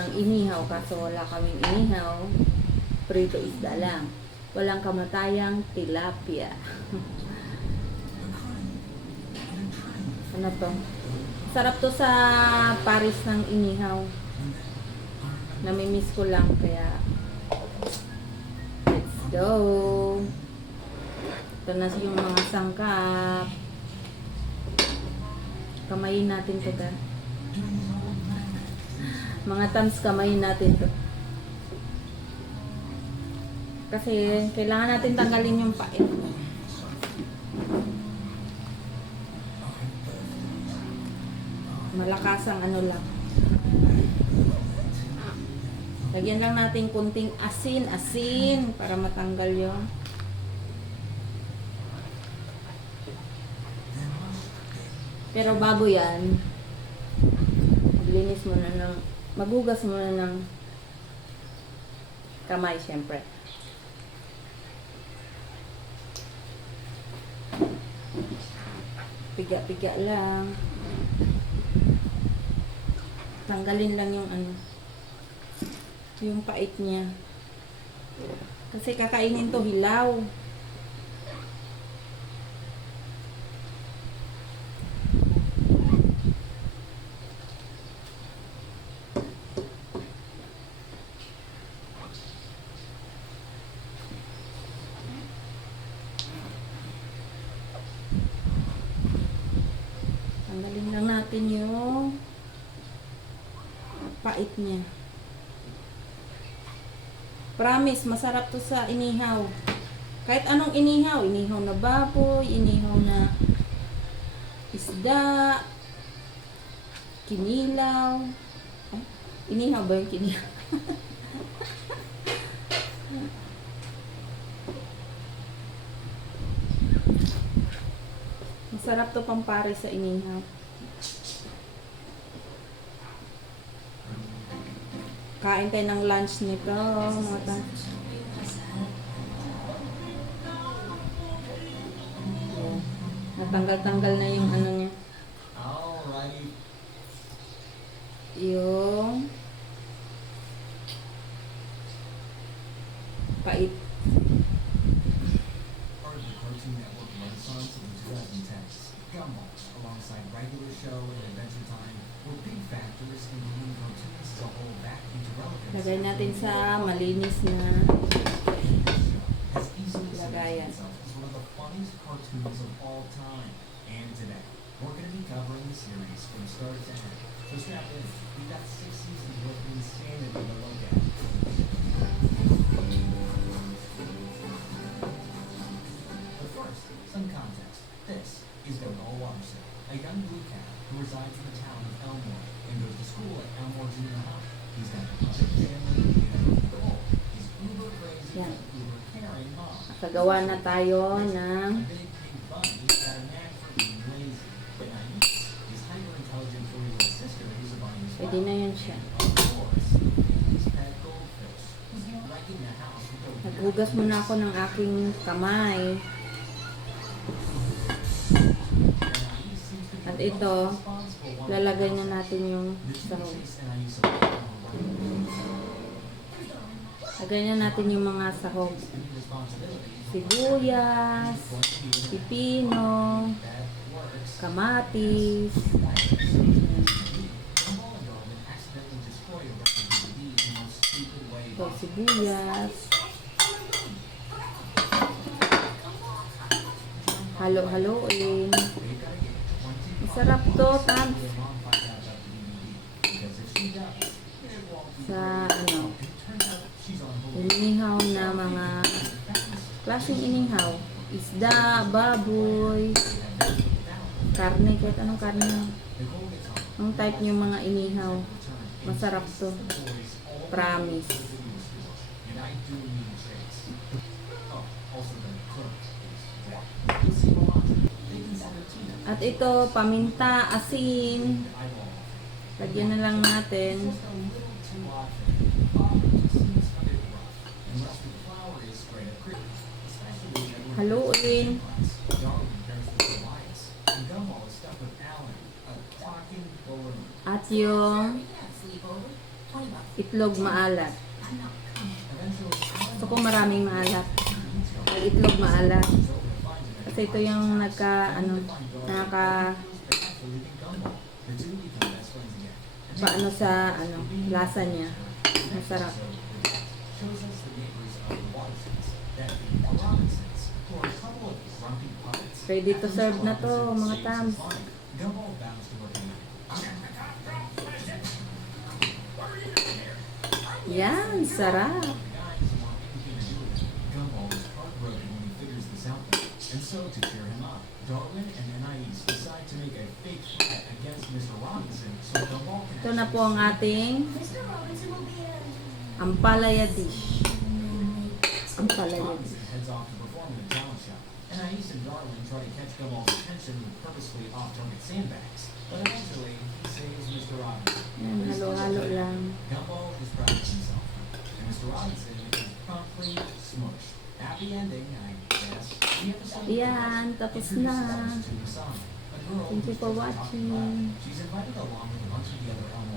ng inihaw kaso wala kaming inihaw. Prito isda lang. Walang kamatayang tilapia. Ano to? Sarap to sa Paris ng inihaw. Namimiss ko lang kaya let's go. Ito na yung mga sangkap. Kamayin natin to ga. Mga tams, kamayin natin to. Kasi kailangan natin tanggalin yung pait. Malakas ang ano lang. Lagyan lang natin kunting asin para matanggal yung pero bago yan, maglinis mo na ng, magugas mo na ng kamay syempre. Piga-piga lang. Tanggalin lang yung ano, yung pait niya. Kasi kakainin to hilaw. Tanggalin lang natin yung pait niya. Promise, masarap to sa inihaw. Kahit anong inihaw. Inihaw na baboy, inihaw na isda, kinilaw. Ay, inihaw ba yung kinilaw? Masarap to pampare sa inihaw. Kain tayo ng lunch nito, mga tans. Natanggal-tanggal na yung ano niya. Yung pait. Gumball, alongside regular show and Adventure Time, were big factors in bringing cartoons as a whole back into relevance. Lagay natin sa malinis na Has easily lagayan. cemented itself as one of the funniest cartoons of all time. And today, we're going to be covering the series from start to end. So strap in. We've got 6 seasons worth of insanity to look at. But first, some context. This is Donal Watterson, a young blue cat who resides in the town of Elmore and goes to school at Elmore Junior High. He's got a perfect family and Nicole. He's uber crazy, Yan. uber caring mom. Nakagawa na tayo ng Big pink bunny's got a knack for being lazy. But Naive, his hyper-intelligent 4-year-old sister, who's a bunny as well. pwede na yun siya. Of course, his pet goldfish, who's liking the house with the Naghugas muna ako ng aking kamay. At ito, lalagay na natin yung sahog. Lagay na natin yung mga sahog. Sibuyas, pipino, kamatis. Ito, sibuyas. Halo-haloin. Masarap to, tams. Sa ano, inihaw na mga klaseng inihaw. Isda, baboy, karne, kahit anong karne. Ang type niyo mga inihaw. Masarap to. Promise. At ito, paminta, asin. Lagyan na lang natin. Haluin. At yung Itlog maalat. Eventually, Gusto ko maraming maalat. Ang itlog maalat. Kasi ito yung paano sa lasa niya. Masarap. Shows us the neighbors of the Watersons, that being the Robinsons, who are a couple of grumpy puppets. Ready to serve na to, mga James tams. is fine. Gumball bounds to work in. Yan, sarap. The guy doesn't want anything to do with it. Gumball is heartbroken when he figures this out, though. And so, to cheer him up, Darwin and Anais decide to make a fake threat against Mr. Robinson so Gumball can Ito na po ang ating ampalaya dish. Ampalaya dish. Robinson heads off to perform in the talent show. Anais and Darwin try to catch Gumball's attention with purposefully off-target sandbags. But eventually, he saves Mr. Robinson. Yan, halo-halo lang. Gumball is proud of himself. And Mr. Robinson is promptly smushed. Happy ending, I guess. The episode Yan, tapos na. introduces us to Masami, a girl Thank you who's for just talking loud. watching. She's invited along with a bunch of the other Elmore